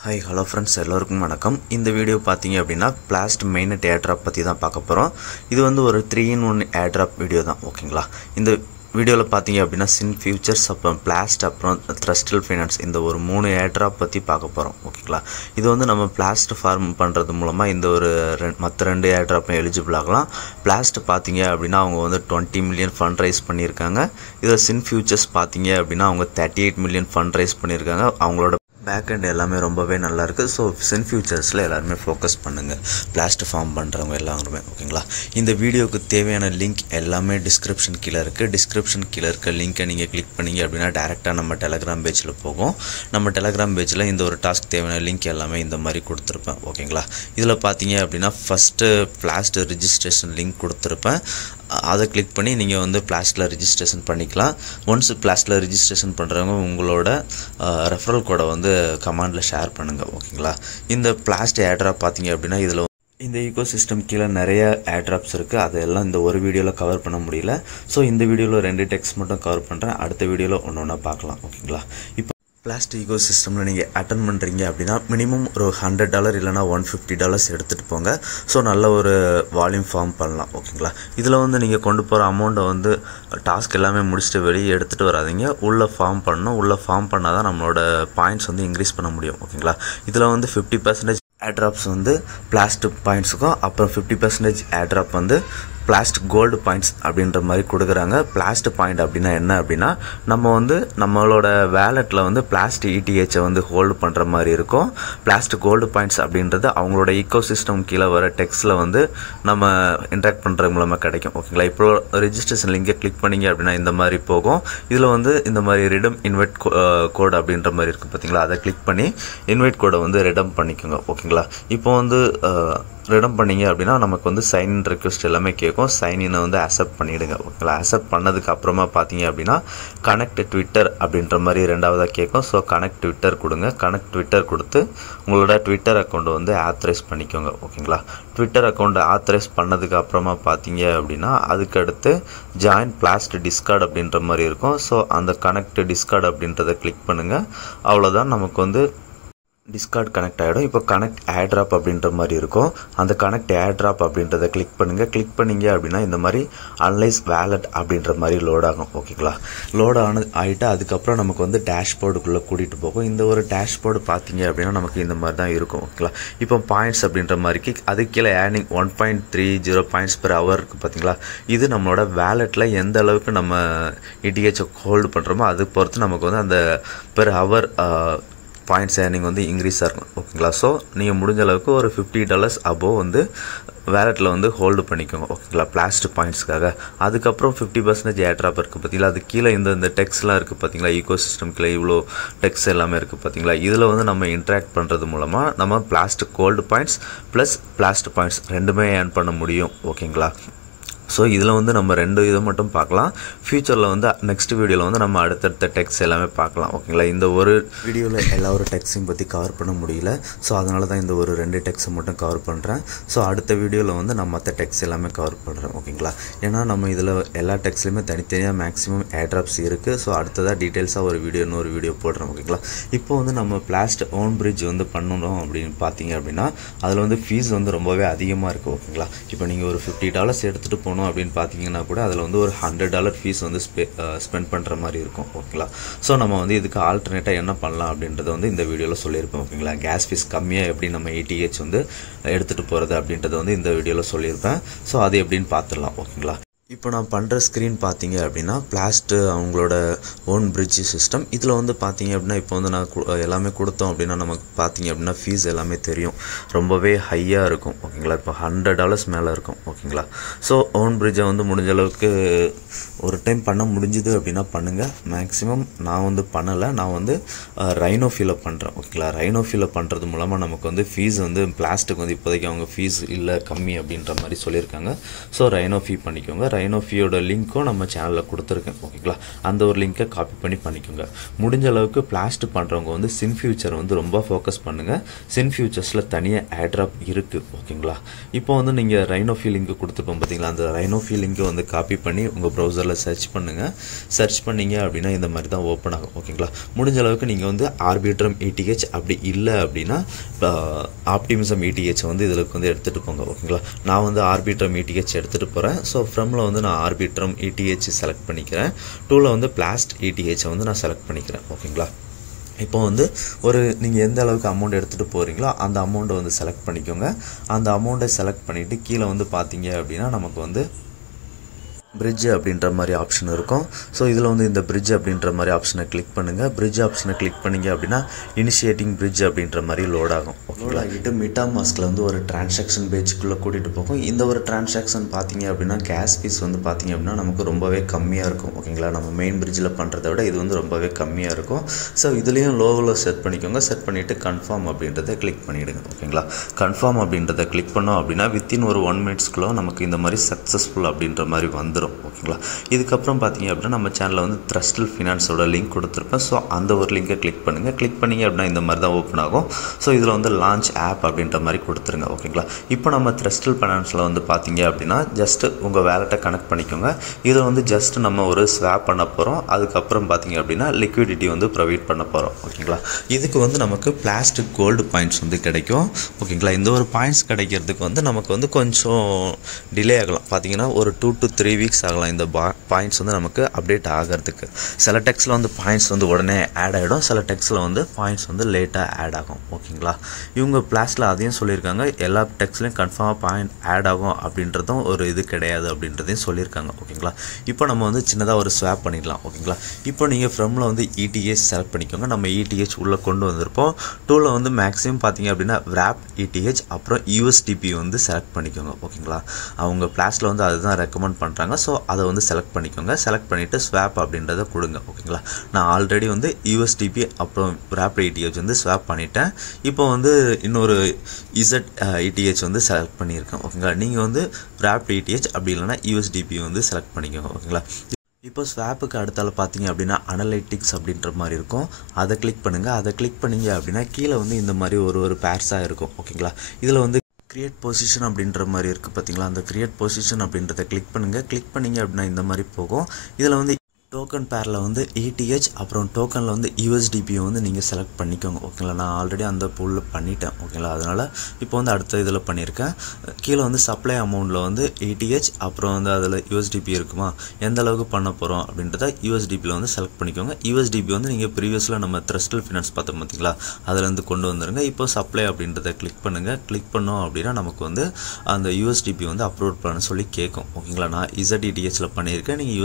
Hi hello friends எல்லோருக்கும் வணக்கம். இந்த வீடியோ பார்த்தீங்க அப்படின்னா பிளாஸ்ட் மெயினட் ஏர்ட்ராப் பற்றி தான் பார்க்க போகிறோம். இது வந்து ஒரு 3-in-1 ஏர்ட்ராப் வீடியோ தான், ஓகேங்களா. இந்த வீடியோவில் பார்த்தீங்க அப்படின்னா சின் ஃபியூச்சர்ஸ், அப்புறம் பிளாஸ்ட், அப்புறம் த்ரஸ்டல் ஃபைனான்ஸ், இந்த ஒரு 3 ஏர்ட்ராப் பற்றி பார்க்க போகிறோம், ஓகேங்களா. இது வந்து நம்ம பிளாஸ்ட் ஃபார்ம் பண்ணுறது மூலமாக இந்த ஒரு மற்ற 2 ஏர்ட்ராப்பும் எலிஜிபிள் ஆகலாம். பிளாஸ்ட் பார்த்தீங்க அப்படின்னா அவங்க வந்து 20 மில்லியன் ஃபண்ட் ரைஸ் பண்ணியிருக்காங்க. இதில் சின் ஃபியூச்சர்ஸ் பார்த்தீங்க அப்படின்னா அவங்க 38 மில்லியன் ஃபண்ட் ரைஸ் பண்ணியிருக்காங்க. அவங்களோட பேக் அண்ட் எல்லாமே ரொம்பவே நல்லாயிருக்கு. ஸோ சின் ஃபியூச்சர்ஸில் எல்லாருமே ஃபோக்கஸ் பண்ணுங்கள், பிளாஸ்ட் ஃபார்ம் பண்ணுறவங்க எல்லாருமே, ஓகேங்களா. இந்த வீடியோவுக்கு தேவையான லிங்க் எல்லாமே டிஸ்கிரிப்ஷன் கீழே இருக்குது. டிஸ்கிரிப்ஷன் கீழே இருக்க லிங்க்கை நீங்கள் கிளிக் பண்ணிங்க அப்படின்னா டேரெக்டாக நம்ம டெலகிராம் பேஜில் போகும். நம்ம டெலகிராம் பேஜில் இந்த ஒரு டாஸ்க் தேவையான லிங்க் எல்லாமே இந்த மாதிரி கொடுத்துருப்பேன், ஓகேங்களா. இதில் பார்த்தீங்க அப்படின்னா ஃபஸ்ட்டு பிளாஸ்ட் ரிஜிஸ்ட்ரேஷன் லிங்க் கொடுத்துருப்பேன். அதை கிளிக் பண்ணி நீங்கள் வந்து பிளாஸ்ட்டில் ரிஜிஸ்ட்ரேஷன் பண்ணிக்கலாம். ஒன்ஸ் பிளாஸ்ட்டில் ரிஜிஸ்ட்ரேஷன் பண்ணுறவங்க உங்களோட ரெஃபரல் கோடை வந்து கமாண்டில் ஷேர் பண்ணுங்கள், ஓகேங்களா. இந்த பிளாஸ்ட் ஏர்ட்ராப் பார்த்தீங்க அப்படின்னா இதில் இந்த ஈகோ சிஸ்டம் கீழே நிறைய ஏர்ட்ராப்ஸ் இருக்குது. அதெல்லாம் இந்த ஒரு வீடியோவில் கவர் பண்ண முடியல. ஸோ இந்த வீடியோவில் 2 டெக்ஸ்ட் மட்டும் கவர் பண்ணுறேன். அடுத்த வீடியோவில் ஒன்று ஒன்றா பார்க்கலாம், ஓகேங்களா. இப்போ பிளாஸ்ட் ஈகோ சிஸ்டமில் நீங்கள் அட்டன் பண்ணுறீங்க அப்படின்னா மினிமம் ஒரு $100 இல்லைனா $150 எடுத்துகிட்டு போங்க. ஸோ நல்ல ஒரு வால்யூம் ஃபார்ம் பண்ணலாம், ஓகேங்களா. இதில் வந்து நீங்கள் கொண்டு போகிற அமௌண்ட்டை வந்து டாஸ்க் எல்லாமே முடிச்சுட்டு வெளியே எடுத்துகிட்டு வராதிங்க. உள்ளே ஃபார்ம் பண்ணணும். உள்ளே ஃபார்ம் பண்ணால் தான் நம்மளோட பாயிண்ட்ஸ் வந்து இன்க்ரீஸ் பண்ண முடியும், ஓகேங்களா. இதில் வந்து 50% ஏர்ட்ராப்ஸ் வந்து பிளாஸ்ட் பாயிண்ட்ஸுக்கும், அப்புறம் 50% ஏர்ட்ராப் வந்து பிளாஸ்ட் கோல்டு பாயிண்ட்ஸ் அப்படின்ற மாதிரி கொடுக்குறாங்க. பிளாஸ்ட் பாயிண்ட் அப்படின்னா என்ன அப்படின்னா நம்ம வந்து நம்மளோட வேலெட்டில் வந்து பிளாஸ்ட் இடிஹெச்சை வந்து ஹோல்டு பண்ணுற மாதிரி இருக்கும். பிளாஸ்ட் கோல்டு பாயிண்ட்ஸ் அப்படின்றது அவங்களோட ஈகோ சிஸ்டம் கீழே வர டெக்ஸ்ட்டில் வந்து நம்ம இன்ட்ராக்ட் பண்ணுறது மூலமாக கிடைக்கும், ஓகேங்களா. இப்போ ரெஜிஸ்ட்ரேஷன் லிங்கை கிளிக் பண்ணிங்க அப்படின்னா இந்த மாதிரி போகும். இதில் வந்து இந்த மாதிரி ரிடம் இன்வைட் கோட் அப்படின்ற மாதிரி இருக்குது பார்த்தீங்களா. அதை கிளிக் பண்ணி இன்வைட் கோடை வந்து ரிடம் பண்ணிக்கோங்க, ஓகேங்களா. இப்போ வந்து ரிடம் பண்ணிங்க அப்படின்னா நமக்கு வந்து சைன்இன் ரெக்வெஸ்ட் எல்லாமே கேட்கும். சைன்இனை வந்து அக்செப்ட் பண்ணிவிடுங்க, ஓகேங்களா. அக்செப்ட் பண்ணதுக்கு அப்புறமா பார்த்தீங்க அப்படின்னா கனெக்ட் ட்விட்டர் அப்படின்ற மாதிரி 2வதாக கேட்கும். ஸோ கனெக்ட் ட்விட்டர் கொடுங்க. கனெக்ட் ட்விட்டர் கொடுத்து உங்களோட ட்விட்டர் அக்கௌண்ட்டை வந்து ஆத்தரைஸ் பண்ணிக்கோங்க, ஓகேங்களா. ட்விட்டர் அக்கௌண்ட்டை ஆத்தரைஸ் பண்ணதுக்கு அப்புறமா பார்த்தீங்க அப்படின்னா அதுக்கடுத்து ஜாயின் பிளாஸ்ட் டிஸ்கார்ட் அப்படின்ற மாதிரி இருக்கும். ஸோ அந்த கனெக்ட் டிஸ்கார்ட் அப்படின்றத கிளிக் பண்ணுங்கள். அவ்வளோதான், நமக்கு வந்து டிஸ்கார்ட் கனெக்ட் ஆகிடும். இப்போ கனெக்ட் ஏர்ட்ராப் அப்படின்ற மாதிரி இருக்கும். அந்த கனெக்ட் ஏர்ட்ராப் அப்படின்றத கிளிக் பண்ணுங்கள். கிளிக் பண்ணிங்க அப்படின்னா இந்த மாதிரி அனலைஸ் வேலட் அப்படின்ற மாதிரி லோட் ஆகும், ஓகேங்களா. லோட் ஆகிட்டு அதுக்கப்புறம் நமக்கு வந்து டேஷ்போர்டுக்குள்ளே கூட்டிகிட்டு போகும். இந்த ஒரு டேஷ்போர்டு பார்த்தீங்க அப்படின்னா நமக்கு இந்த மாதிரி தான் இருக்கும், ஓகேங்களா. இப்போ பாயிண்ட்ஸ் அப்படின்ற மாதிரிக்கு அது கீழே ஏர்னிங் 1.30 பாயிண்ட்ஸ் பெர் ஹவர் இருக்குது பார்த்தீங்களா. இது நம்மளோட வேலெட்டில் எந்த அளவுக்கு நம்ம இடிஹெச்சை ஹோல்டு பண்ணுறோமோ அது பொறுத்து நமக்கு வந்து அந்த பெர் ஹவர் பாயிண்ட்ஸ் ஏர்னிங் வந்து இன்க்ரீஸாக இருக்கும், ஓகேங்களா. ஸோ நீங்கள் முடிஞ்ச அளவுக்கு ஒரு $50 அபோவ் வந்து வேலெட்டில் வந்து ஹோல்டு பண்ணிக்கோங்க, ஓகேங்களா, பிளாஸ்ட் பாயிண்ட்ஸ்க்காக. அதுக்கப்புறம் 50% ஏர்ட்ராப் இருக்குது பார்த்தீங்களா. அது கீழே இந்த டெக்ஸ்ட்லாம் இருக்குது பார்த்தீங்களா. ஈகோ சிஸ்டம் கீழே இவ்வளோ டெக்ஸ்ட் எல்லாமே இருக்குது பார்த்தீங்களா. இதில் வந்து நம்ம இன்ட்ராக்ட் பண்ணுறது மூலமாக நம்ம blast gold points plus blast points 2மே ஏர்ன் பண்ண முடியும், ஓகேங்களா. ஸோ இதில் வந்து நம்ம 2 இதை மட்டும் பார்க்கலாம். ஃப்யூச்சரில் வந்து நெக்ஸ்ட் வீடியோவில் வந்து நம்ம அடுத்தடுத்த டெக்ஸ்ட் எல்லாமே பார்க்கலாம், ஓகேங்களா. இந்த ஒரு வீடியோவில் எல்லா ஒரு டெக்ஸ்டையும் பற்றி கவர் பண்ண முடியல. ஸோ அதனால தான் இந்த ஒரு 2 டெக்ஸ்ட்டை மட்டும் கவர் பண்ணுறேன். ஸோ அடுத்த வீடியோவில் வந்து நான் மற்ற டெக்ஸ்ட் எல்லாமே கவர் பண்ணுறேன், ஓகேங்களா. ஏன்னா நம்ம இதில் எல்லா டெக்ஸ்ட்லையுமே தனித்தனியாக மேக்ஸிமம் ஏர்ட்ராப்ஸ் இருக்குது. ஸோ அடுத்ததாக டீட்டெயில்ஸாக ஒரு வீடியோ போடுறேன், ஓகேங்களா. இப்போ வந்து நம்ம பிளாஸ்ட் ஓன் பிரிட்ஜ் வந்து பண்ணணும் அப்படின்னு பார்த்தீங்க அப்படின்னா அதில் வந்து ஃபீஸ் வந்து ரொம்பவே அதிகமாக இருக்குது, ஓகேங்களா. இப்போ நீங்கள் ஒரு $50 எடுத்துகிட்டு போகணும் அப்படின்னு பார்த்தீங்கன்னா கூட அதில் வந்து ஒரு $100 ஃபீஸ் வந்து ஸ்பெண்ட் பண்ணுற மாதிரி இருக்கும், ஓகேங்களா. ஸோ நம்ம வந்து இதுக்கு ஆல்டர்னேட்டாக என்ன பண்ணலாம் அப்படின்றத வந்து இந்த வீடியோவில் சொல்லியிருப்பேன், ஓகேங்களா. கேஸ் ஃபீஸ் கம்மியாக எப்படி நம்ம இடிஹெச் வந்து எடுத்துகிட்டு போகிறது அப்படின்றத வந்து இந்த வீடியோவில் சொல்லியிருப்பேன். ஸோ அது எப்படின்னு பார்த்துடலாம், ஓகேங்களா. இப்போ நான் பண்ணுற ஸ்க்ரீன் பார்த்தீங்க அப்படின்னா பிளாஸ்ட்டு அவங்களோட ஓன் பிரிட்ஜ் சிஸ்டம். இதில் வந்து பார்த்தீங்க அப்படின்னா இப்போ வந்து நான் எல்லாமே கொடுத்தோம் அப்படின்னா நமக்கு பார்த்தீங்க அப்படின்னா ஃபீஸ் எல்லாமே தெரியும், ரொம்பவே ஹையாக இருக்கும், ஓகேங்களா. இப்போ $100 மேலே இருக்கும், ஓகேங்களா. ஸோ ஓன் பிரிட்ஜை வந்து முடிஞ்ச அளவுக்கு ஒரு டைம் பண்ண முடிஞ்சுது அப்படின்னா பண்ணுங்கள். மேக்ஸிமம் நான் வந்து பண்ணலை. நான் வந்து ரைனோ ஃபீலை பண்ணுறேன், ஓகேங்களா. ரைனோ ஃபீலை பண்ணுறது மூலமாக நமக்கு வந்து ஃபீஸ் வந்து பிளாஸ்ட்டுக்கு வந்து இப்போதைக்கு அவங்க ஃபீஸ் இல்லை கம்மி அப்படின்ற மாதிரி சொல்லியிருக்காங்க. ஸோ ரைனோ ஃபீ பண்ணிக்கோங்க. ரைனோஃபியோட லிங்க்கும் நம்ம சேனலில் கொடுத்துருக்கேன் ஓகேங்களா. அந்த ஒரு லிங்க்கை காப்பி பண்ணி பண்ணிக்கோங்க. முடிஞ்ச அளவுக்கு பிளாஸ்ட் பண்ணுறவங்க வந்து சின்ஃபியூச்சர் வந்து ரொம்ப ஃபோக்கஸ் பண்ணுங்கள். சின்ஃபியூச்சர்ஸில் தனியாக ஏர்ட்ராப் இருக்குது ஓகேங்களா. இப்போ வந்து நீங்கள் ரைனோஃபி லிங்க் கொடுத்துருப்போம் பார்த்தீங்களா, அந்த ரைனோஃபி லிங்க்கை வந்து காப்பி பண்ணி உங்கள் ப்ரௌசரில் சர்ச் பண்ணுங்கள். சர்ச் பண்ணிங்க அப்படின்னா இந்த மாதிரி தான் ஓப்பன் ஆகும் ஓகேங்களா. முடிஞ்ச அளவுக்கு நீங்கள் வந்து ஆர்பிட்ரம் ETH அப்படி இல்லை அப்படின்னா ஆப்டிமிசம் ETH வந்து இதில் வந்து எடுத்துகிட்டு போங்க ஓகேங்களா. நான் வந்து ஆர்பிட்ரம் ETH எடுத்துகிட்டு போகிறேன். ஸோ ஃப்ரமில் வந்து நான் ஆர்பிட்ரம் ETH செலக்ட் பண்ணிக்கிறேன். டூவில் வந்து பிளாஸ்ட் ETH வந்து நான் செலக்ட் பண்ணிக்கிறேன் ஓகேங்களா. இப்போ வந்து நீங்கள் எந்த அளவுக்கு அமௌண்ட் எடுத்துகிட்டு போகிறீங்களோ அந்த அமௌண்ட்டை வந்து செலக்ட் பண்ணிக்கோங்க. அந்த அமௌண்ட்டை செலக்ட் பண்ணிவிட்டு கீழே வந்து பார்த்தீங்க அப்படின்னா நமக்கு வந்து பிரிட்ஜ் அப்படின்ற மாதிரி ஆப்ஷன் இருக்கும். ஸோ இதில் வந்து இந்த பிரிட்ஜ் அப்படின்ற மாதிரி ஆப்ஷனை கிளிக் பண்ணுங்கள். பிரிட்ஜ் ஆப்ஷனை கிளிக் பண்ணிங்க அப்படின்னா இனிஷியேட்டிங் பிரிட்ஜ் அப்படின்ற மாதிரி லோட் ஆகும் ஓகேங்களா. ஆகிட்டு MetaMaskல வந்து ஒரு டிரான்சாக்ஷன் பேஜுக்குள்ளே கூட்டிகிட்டு போகும். இந்த ஒரு டிரான்சாக்ஷன் பார்த்தீங்க அப்படின்னா கேஸ் ஃபீஸ் வந்து பார்த்தீங்க அப்படின்னா நமக்கு ரொம்பவே கம்மியாக இருக்கும் ஓகேங்களா. நம்ம மெயின் பிரிட்ஜில் பண்ணுறதை விட இது வந்து ரொம்பவே கம்மியாக இருக்கும். ஸோ இதுலேயும் லோவில் செட் பண்ணிக்கோங்க. செட் பண்ணிவிட்டு கன்ஃபார்ம் அப்படின்றத கிளிக் பண்ணிவிடுங்க ஓகேங்களா. கன்ஃபார்ம் அப்படின்றத கிளிக் பண்ணோம் அப்படின்னா வித்தின் ஒரு 1 மினிட்ஸ்க்குள்ளே நமக்கு இந்த மாதிரி சக்ஸஸ்ஃபுல் அப்படின்ற மாதிரி வந்துடும் ஓகேங்களா. இதுக்கப்புறம் பார்த்தீங்க அப்படின்னா நம்ம சேனலில் வந்து த்ரஸ்டல் ஃபினான்ஸோட லிங்க் கொடுத்துருப்பேன். ஸோ அந்த ஒரு லிங்கை கிளிக் பண்ணுங்கள். கிளிக் பண்ணிங்க அப்படின்னா இந்த மாதிரி தான் ஓப்பன் ஆகும். ஸோ இதில் வந்து லான்ச் ஆப் அப்படின்ற மாதிரி கொடுத்துருங்க ஓகேங்களா. இப்போ நம்ம த்ரஸ்டல் ஃபினான்ஸில் வந்து பார்த்தீங்க அப்படின்னா ஜஸ்ட்டு உங்கள் வேலெட்டை கனெக்ட் பண்ணிக்கோங்க. இதை வந்து ஜஸ்ட் நம்ம ஒரு ஸ்வாப் பண்ண போகிறோம். அதுக்கப்புறம் பார்த்தீங்க அப்படின்னா லிக்விடிட்டி வந்து ப்ரொவைட் பண்ண போகிறோம் ஓகேங்களா. இதுக்கு வந்து நமக்கு பிளாஸ்டிக் கோல்டு பாயிண்ட்ஸ் வந்து கிடைக்கும் ஓகேங்களா. இந்த ஒரு பாயிண்ட்ஸ் கிடைக்கிறதுக்கு வந்து நமக்கு வந்து கொஞ்சம் டிலே ஆகலாம். பார்த்தீங்கன்னா ஒரு 2 to 3 வீக்ஸ் ஆகலாம் இந்த பாயிண்ட்ஸ் வந்து நமக்கு அப்டேட் ஆகிறதுக்கு. சில டெக்ஸில் வந்து பாயிண்ட்ஸ் வந்து உடனே ஆட் ஆகிடும். சில டெக்ஸில் வந்து பாயிண்ட்ஸ் வந்து லேட்டாக ஆட் ஆகும் ஓகேங்களா. இவங்க பிளாஸில் அதையும் சொல்லியிருக்காங்க, எல்லா டெக்ஸ்லையும் கன்ஃபார்மாக பாயிண்ட் ஆட் ஆகும் அப்படின்றதும் ஒரு இது கிடையாது அப்படின்றதையும் சொல்லியிருக்காங்க ஓகேங்களா. இப்போ நம்ம வந்து சின்னதாக ஒரு ஸ்வாப் பண்ணிடலாம் ஓகேங்களா. இப்போ நீங்கள் ஃப்ரமில் வந்து ETH செலக்ட் பண்ணிக்கோங்க. நம்ம ETH உள்ளே கொண்டு வந்திருப்போம். டூவில் வந்து மேக்ஸிமம் பார்த்தீங்க அப்படின்னா wrap ETH அப்புறம் USDP வந்து செலக்ட் பண்ணிக்கோங்க ஓகேங்களா. அவங்க பிளாஸில் வந்து அதுதான் ரெக்கமெண்ட் பண்ணுறாங்க. ஸோ அதை வந்து செலக்ட் பண்ணிக்கோங்க. செலக்ட் பண்ணிவிட்டு ஸ்வாப் அப்படின்றத கொடுங்க ஓகேங்களா. நான் ஆல்ரெடி வந்து USDP அப்புறம் wrap ETH வந்து ஸ்வாப் பண்ணிட்டேன். இப்போ வந்து இன்னொரு ETH வந்து செலக்ட் பண்ணியிருக்கேன் ஓகேங்களா. நீங்கள் வந்து wrap ETH அப்படி இல்லைனா USDP வந்து செலக்ட் பண்ணிக்கோங்க ஓகேங்களா. இப்போ ஸ்வாப்புக்கு அடுத்தால பார்த்தீங்க அப்படின்னா அனலைட்டிக்ஸ் அப்படின்ற மாதிரி இருக்கும். அதை கிளிக் பண்ணுங்கள். அதை கிளிக் பண்ணிங்க அப்படின்னா கீழே வந்து இந்த மாதிரி ஒரு பேர்ஸாக இருக்கும் ஓகேங்களா. இதில் வந்து கிரியேட் பொசிஷன் அப்படின்ற மாதிரி இருக்குது பார்த்தீங்களா. அந்த கிரியேட் பொசிஷன் அப்படின்றத கிளிக் பண்ணுங்கள். கிளிக் பண்ணிங்க அப்படின்னா இந்த மாதிரி போகும். இதில் வந்து டோக்கன் பேரில் வந்து ETH அப்புறம் டோக்கனில் வந்து USDP வந்து நீங்கள் செலக்ட் பண்ணிக்கோங்க ஓகேங்களா. நான் ஆல்ரெடி அந்த பூலில் பண்ணிட்டேன் ஓகேங்களா. அதனால் இப்போ வந்து அடுத்த இதில் பண்ணியிருக்கேன். கீழே வந்து சப்ளை அமௌண்ட்டில் வந்து ETH அப்புறம் வந்து அதில் USDP இருக்குமா, எந்த அளவுக்கு பண்ண போகிறோம் அப்படின்றத USDPயில் வந்து செலக்ட் பண்ணிக்கோங்க. USDP வந்து நீங்கள் ப்ரீவியஸில் நம்ம த்ரஸ்டல் ஃபினான்ஸ் பார்த்தோம் பார்த்தீங்களா, அதிலேருந்து கொண்டு வந்துடுங்க. இப்போ சப்ளை அப்படின்றத கிளிக் பண்ணுங்கள். கிளிக் பண்ணோம் அப்படின்னா நமக்கு வந்து அந்த USDP வந்து அப்லோட் பண்ண சொல்லி கேட்கும் ஓகேங்களா. நான் ZETHல பண்ணியிருக்கேன். நீங்கள்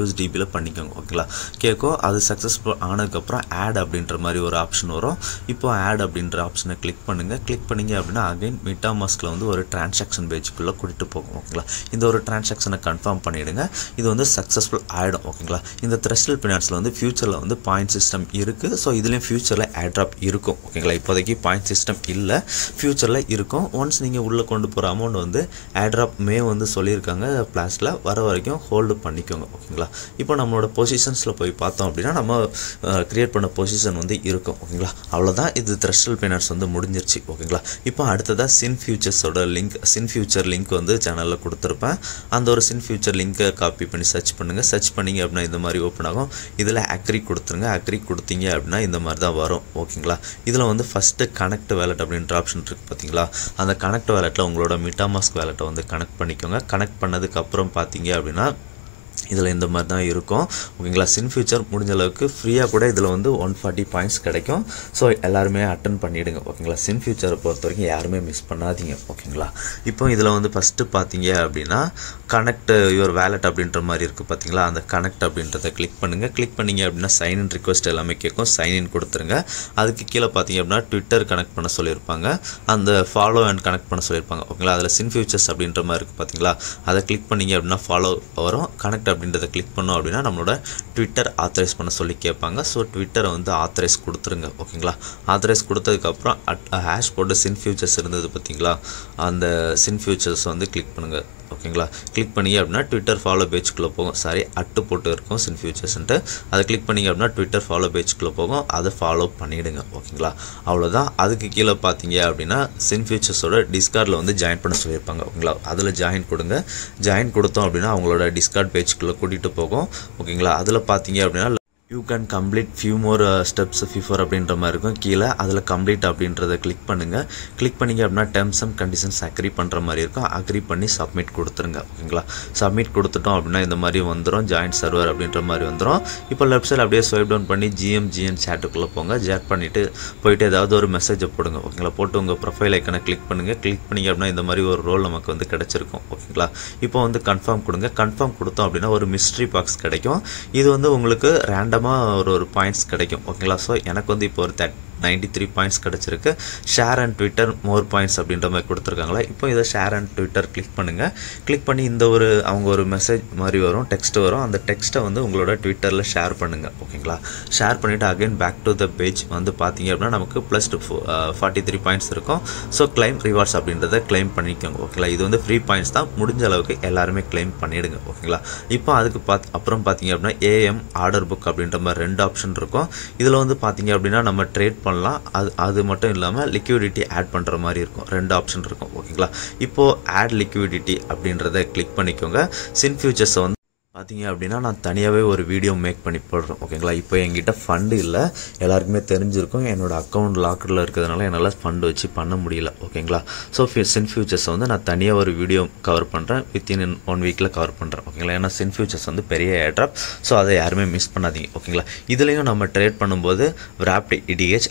USDP பண்ணிக்கோங்க ஓகேங்களா. கேட்கும். அது சக்ஸஸ்ஃபுல் ஆனதுக்கப்புறம் ஆட் அப்படின்ற மாதிரி ஒரு ஆப்ஷன் வரும். இப்போ ஆட் அப்படின்ற ஆப்ஷனை கிளிக் பண்ணுங்கள். கிளிக் பண்ணிங்க அப்படின்னா அகைன் MetaMaskல வந்து ஒரு டிரான்சாக்ஷன் பேஜுக்குள்ளே கூட்டிகிட்டு போகும் ஓகேங்களா. இந்த ஒரு டிரான்சாக்ஷனை கன்ஃபார்ம் பண்ணிவிடுங்க. இது வந்து சக்ஸஸ்ஃபுல் ஆகிடும் ஓகேங்களா. இந்த த்ரஸ்டல் ஃபினான்ஸில் வந்து ஃபியூச்சரில் வந்து பாயிண்ட் சிஸ்டம் இருக்குது. ஸோ இதுலேயும் ஃபியூச்சரில் ஏர்ட்ராப் இருக்கும் ஓகேங்களா. இப்போதைக்கு பாயிண்ட் சிஸ்டம் இல்லை, ஃபியூச்சரில் இருக்கும். ஒன்ஸ் நீங்கள் உள்ளே கொண்டு போகிற அமௌண்ட் வந்து ஏர்ட்ராப் வந்து சொல்லியிருக்காங்க பிளாஸில் வர வரைக்கும் ஹோல்டு பண்ணிக்கோங்க ஓகேங்களா. இப்போ நம்மளோட பொசிஷன்ஸில் போய் பார்த்தோம் அப்படின்னா நம்ம கிரியேட் பண்ண பொசிஷன் வந்து இருக்கும் ஓகேங்களா. அவ்வளோதான். இது த்ரஸ்டல் ஃபினான்ஸ் வந்து முடிஞ்சிருச்சு ஓகேங்களா. இப்போ அடுத்ததாக சின்ஃபியூச்சர்ஸோட லிங்க், சின்ஃபியூச்சர் லிங்க் வந்து சேனலில் கொடுத்துருப்பேன். அந்த ஒரு சின்ஃபியூச்சர் லிங்க்கை காப்பி பண்ணி சர்ச் பண்ணுங்கள். சர்ச் பண்ணிங்க அப்படின்னா இந்த மாதிரி ஓப்பன் ஆகும். இதில் அக்ரி கொடுத்துருங்க. அக்ரி கொடுத்தீங்க அப்படின்னா இந்த மாதிரி தான் வரும் ஓகேங்களா. இதில் வந்து ஃபஸ்ட்டு கனெக்ட் வேலட் அப்படின்ற ஆப்ஷன் இருக்குது பார்த்தீங்களா. அந்த கனெக்ட் வேலெட்டில் உங்களோட MetaMask வேலெட்டை வந்து கனெக்ட் பண்ணிக்கோங்க. கனெக்ட் பண்ணதுக்கப்புறம் பார்த்தீங்க அப்படின்னா இதில் இந்த மாதிரி தான் இருக்கும் ஓகேங்களா. சின்ஃபியூச்சர் முடிஞ்ச அளவுக்கு ஃப்ரீயாக கூட இதில் வந்து 140 பாயிண்ட்ஸ் கிடைக்கும். ஸோ எல்லாருமே அட்டன் பண்ணிவிடுங்க ஓகேங்களா. சின்ஃபியூச்சரை பொறுத்த வரைக்கும் யாருமே மிஸ் பண்ணாதீங்க ஓகேங்களா. இப்போ இதில் வந்து ஃபஸ்ட்டு பார்த்தீங்க அப்படின்னா கனெக்ட் யுவர் வேலட் அப்படின்ற மாதிரி இருக்குது பார்த்தீங்களா. அந்த கனெக்ட் அப்படின்றத கிளிக் பண்ணுங்கள். கிளிக் பண்ணிங்க அப்படின்னா சைன்இன் ரிக்வெஸ்ட் எல்லாமே கேட்கும். சைன்இன் கொடுத்துருங்க. அதுக்கு கீழே பார்த்தீங்க அப்படின்னா ட்விட்டர் கனெக்ட் பண்ண சொல்லியிருப்பாங்க. அந்த ஃபாலோ அண்ட் கனெக்ட் பண்ண சொல்லியிருப்பாங்க ஓகேங்களா. அதில் சின்ஃபியூச்சர்ஸ் அப்படின்ற மாதிரி இருக்குது பார்த்தீங்களா. அதை கிளிக் பண்ணிங்க அப்படின்னா ஃபாலோ வரும். கனெக்ட் அப்படின்றத கிளிக் பண்ணோம் அப்படின்னா நம்மளோட ட்விட்டர் ஆத்தரைஸ் பண்ண சொல்லி கேட்பாங்க. ஸோ ட்விட்டரை வந்து ஆத்தரைஸ் கொடுத்துருங்க ஓகேங்களா. ஆத்தரைஸ் கொடுத்ததுக்கப்புறம் ஹேஷ் போட்டு சின்ஃபியூச்சர்ஸ் இருந்தது பார்த்தீங்களா, அந்த சின்ஃபியூச்சர்ஸ் வந்து கிளிக் பண்ணுங்கள். ஓகேங்களா. கிளிக் பண்ணிங்க அப்படின்னா ட்விட்டர் ஃபாலோ பேஜ்க்குள்ளே போகும். சாரி அட்டு போட்டு இருக்கும் சின் ஃபியூச்சர்ஸ்ன்ட்டு. அதை கிளிக் பண்ணிங்க அப்படின்னா ட்விட்டர் ஃபாலோ பேஜ்க்குள்ளே போகும். அதை ஃபாலோ பண்ணிவிடுங்க. ஓகேங்களா. அவ்வளோதான். அதுக்கு கீழே பார்த்தீங்க அப்படின்னா சின் ஃபியூச்சர்ஸோட டிஸ்கார்டில் வந்து ஜாயின் பண்ண சொல்லியிருப்பாங்க. ஓகேங்களா. அதில் ஜாயின் கொடுங்க. ஜாயின் கொடுத்தோம் அப்படின்னா அவங்களோட டிஸ்கார்ட் பேஜ்க்குள்ளே கூட்டிகிட்டு போகும். ஓகேங்களா. அதில் பார்த்தீங்க அப்படின்னா you can complete few more steps before அப்படின்ற மாதிரி இருக்கும். கீழே அதில் கம்ப்ளீட் அப்படின்றத கிளிக் பண்ணுங்கள். கிளிக் பண்ணிங்க அப்படின்னா டெர்ம்ஸ் அண்ட் கண்டிஷன்ஸ் அக்ரி பண்ணுற மாதிரி இருக்கும். அக்ரி பண்ணி சப்மிட் கொடுத்துருங்க. ஓகேங்களா. சப்மிட் கொடுத்துட்டோம் அப்படின்னா இந்த மாதிரி வந்துடும். ஜாயின் சர்வர் அப்படின்ற மாதிரி வந்துடும். இப்போ லெஃப்ட் சைடு அப்படியே ஸ்வைப் டவுன் பண்ணி ஜிஎன் சேட்டுக்குள்ளே போங்க. சேட் பண்ணிவிட்டு போயிட்டு ஏதாவது ஒரு மெசேஜை போடுங்க. ஓகேங்களா. போட்டு உங்கள் ப்ரொஃபைல் ஐக்கனை கிளிக் பண்ணுங்கள். கிளிக் பண்ணிங்க அப்படின்னா இந்த மாதிரி ஒரு ரோல் நமக்கு வந்து கிடச்சிருக்கும். ஓகேங்களா. இப்போ வந்து கன்ஃபார்ம் கொடுங்க. கன்ஃபார்ம் கொடுத்தோம் அப்படின்னா ஒரு மிஸ்ட்ரி பாக்ஸ் கிடைக்கும். இது வந்து உங்களுக்கு ரேண்டம் ஒரு பாயிண்ட்ஸ் கிடைக்கும். ஓகேங்களா. ஸோ எனக்கு வந்து இப்போ ஒரு 93 பாயிண்ட்ஸ் கிடச்சிருக்கு. Share and Twitter more points அப்படின்ற மாதிரி கொடுத்துருக்காங்களா. இப்போ இதை ஷேர் அண்ட் ட்விட்டர் கிளிக் பண்ணுங்கள். கிளிக் பண்ணி இந்த அவங்க ஒரு மெசேஜ் மாதிரி வரும், டெக்ஸ்ட் வரும். அந்த டெக்ஸ்ட்டை வந்து உங்களோட ட்விட்டரில் ஷேர் பண்ணுங்கள். ஓகேங்களா. ஷேர் பண்ணிவிட்டு again back to the page வந்து பார்த்தீங்க அப்படின்னா நமக்கு ப்ளஸ் 43 பாயிண்ட்ஸ் இருக்கும். ஸோ கிளைம் ரிவார்ட்ஸ் அப்படின்றத கிளைம் பண்ணிக்கோங்க. ஓகேங்களா. இது வந்து ஃப்ரீ பாயிண்ட்ஸ் தான். முடிஞ்ச அளவுக்கு எல்லாருமே கிளைம் பண்ணிவிடுங்க. ஓகேங்களா. இப்போ அதுக்கு அப்புறம் பார்த்தீங்க அப்படின்னா ஏஎம் ஆர்டர் புக் அப்படின்ற மாதிரி 2 ஆப்ஷன் இருக்கும். இதில் வந்து பார்த்தீங்க அப்படின்னா நம்ம ட்ரேட் பண்ணலாம். அது மட்டும் இல்லாமல் லிக்விடிட்டி ஆட் பண்ணுற மாதிரி இருக்கும். 2 ஆப்ஷன் இருக்கும். ஓகேங்களா. இப்போது ஆட் லிக்விடிட்டி அப்படின்றத கிளிக் பண்ணிக்கோங்க. சின் ஃபியூச்சர்ஸை வந்து பார்த்தீங்க அப்படின்னா நான் தனியாகவே ஒரு வீடியோ மேக் பண்ணி போடுறேன். ஓகேங்களா. இப்போ என்கிட்ட ஃபண்டு இல்லை. எல்லாருக்குமே தெரிஞ்சிருக்கும். என்னோடய அக்கௌண்ட் லாக்கரில் இருக்கிறதுனால என்னால் ஃபண்டு வச்சு பண்ண முடியல. ஓகேங்களா. ஸோ சின் ஃபியூச்சர்ஸை வந்து நான் தனியாக ஒரு வீடியோ கவர் பண்ணுறேன். வித்தின் 1 வீக்கில் கவர் பண்ணுறேன். ஓகேங்களா. ஏன்னா சின் ஃபியூச்சர்ஸ் வந்து பெரிய ஏர்ட்ராப். ஸோ அதை யாருமே மிஸ் பண்ணாதீங்க. ஓகேங்களா. இதுலேயும் நம்ம ட்ரேட் பண்ணும்போது wrapped ETH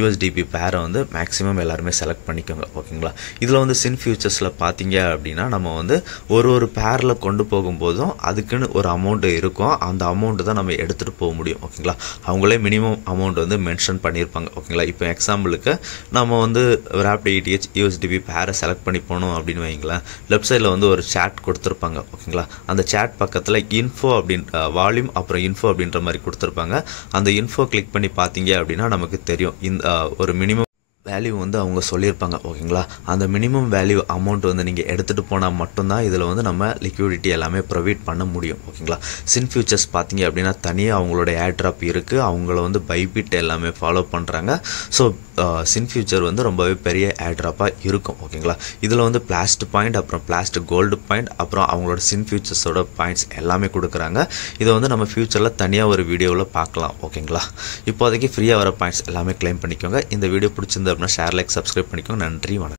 USDP பேரை வந்து மேக்ஸிமம் எல்லாருமே செலக்ட் பண்ணிக்கோங்க. ஓகேங்களா. இதில் வந்து சின் ஃபியூச்சர்ஸில் பார்த்தீங்க அப்படின்னா நம்ம வந்து ஒரு பேரில் கொண்டு போகும்போதும் அதுக்கு ஒரு அமௌண்ட் இருக்கும். அந்த அமௌண்ட் தான் நம்ம எடுத்துகிட்டு போக முடியும். ஓகேங்களா. அவங்களே மினிமம் அமௌண்ட் வந்து மென்ஷன் பண்ணியிருப்பாங்க. ஓகேங்களா. இப்போ எக்ஸாம்பிளுக்கு நம்ம வந்து wrapped ETH USDP பேரை செலக்ட் பண்ணி போகணும் அப்படின்னு வைங்களேன். லெஃப்ட் சைடில் வந்து ஒரு சேட் கொடுத்துருப்பாங்க. ஓகேங்களா. அந்த சேட் பக்கத்தில் இன்ஃபோ அப்படின்ற வால்யூம் அப்புறம் இன்ஃபோ அப்படின்ற மாதிரி கொடுத்துருப்பாங்க. அந்த இன்ஃபோ கிளிக் பண்ணி பார்த்தீங்க அப்படின்னா நமக்கு தெரியும் இந்த ஒரு மினிமம் வேல்யூ வந்து அவங்க சொல்லியிருப்பாங்க. ஓகேங்களா. அந்த மினிமம் வேல்யூ அமௌண்ட் வந்து நீங்கள் எடுத்துகிட்டு போனால் மட்டும்தான் இதில் வந்து நம்ம லிக்விடிட்டி எல்லாமே ப்ரொவைட் பண்ண முடியும். ஓகேங்களா. சின் ஃபியூச்சர்ஸ் பார்த்தீங்க அப்படின்னா தனியாக அவங்களோட ஏர்ட்ராப் இருக்குது. அவங்கள வந்து பைபிட் எல்லாமே ஃபாலோ பண்ணுறாங்க. ஸோ சின் ஃபியூச்சர் வந்து ரொம்பவே பெரிய ஏர்ட்ராப்பாக இருக்கும். ஓகேங்களா. இதில் வந்து பிளாஸ்ட் பாயிண்ட் அப்புறம் பிளாஸ்ட் கோல்டு பாயிண்ட் அப்புறம் அவங்களோட சின் ஃபியூச்சர்ஸோட பாயிண்ட்ஸ் எல்லாமே கொடுக்குறாங்க. இதை வந்து நம்ம ஃபியூச்சரில் தனியாக ஒரு வீடியோவில் பார்க்கலாம். ஓகேங்களா. இப்போதைக்கு ஃப்ரீயாக வர பாயிண்ட்ஸ் எல்லாமே கிளைம் பண்ணிக்கோங்க. இந்த வீடியோ பிடிச்சிருந்தா அப்படின்னா ஷேர் லைக் சப்ஸ்கிரைப் பண்ணிக்கோங்க. நன்றி, வணக்கம்.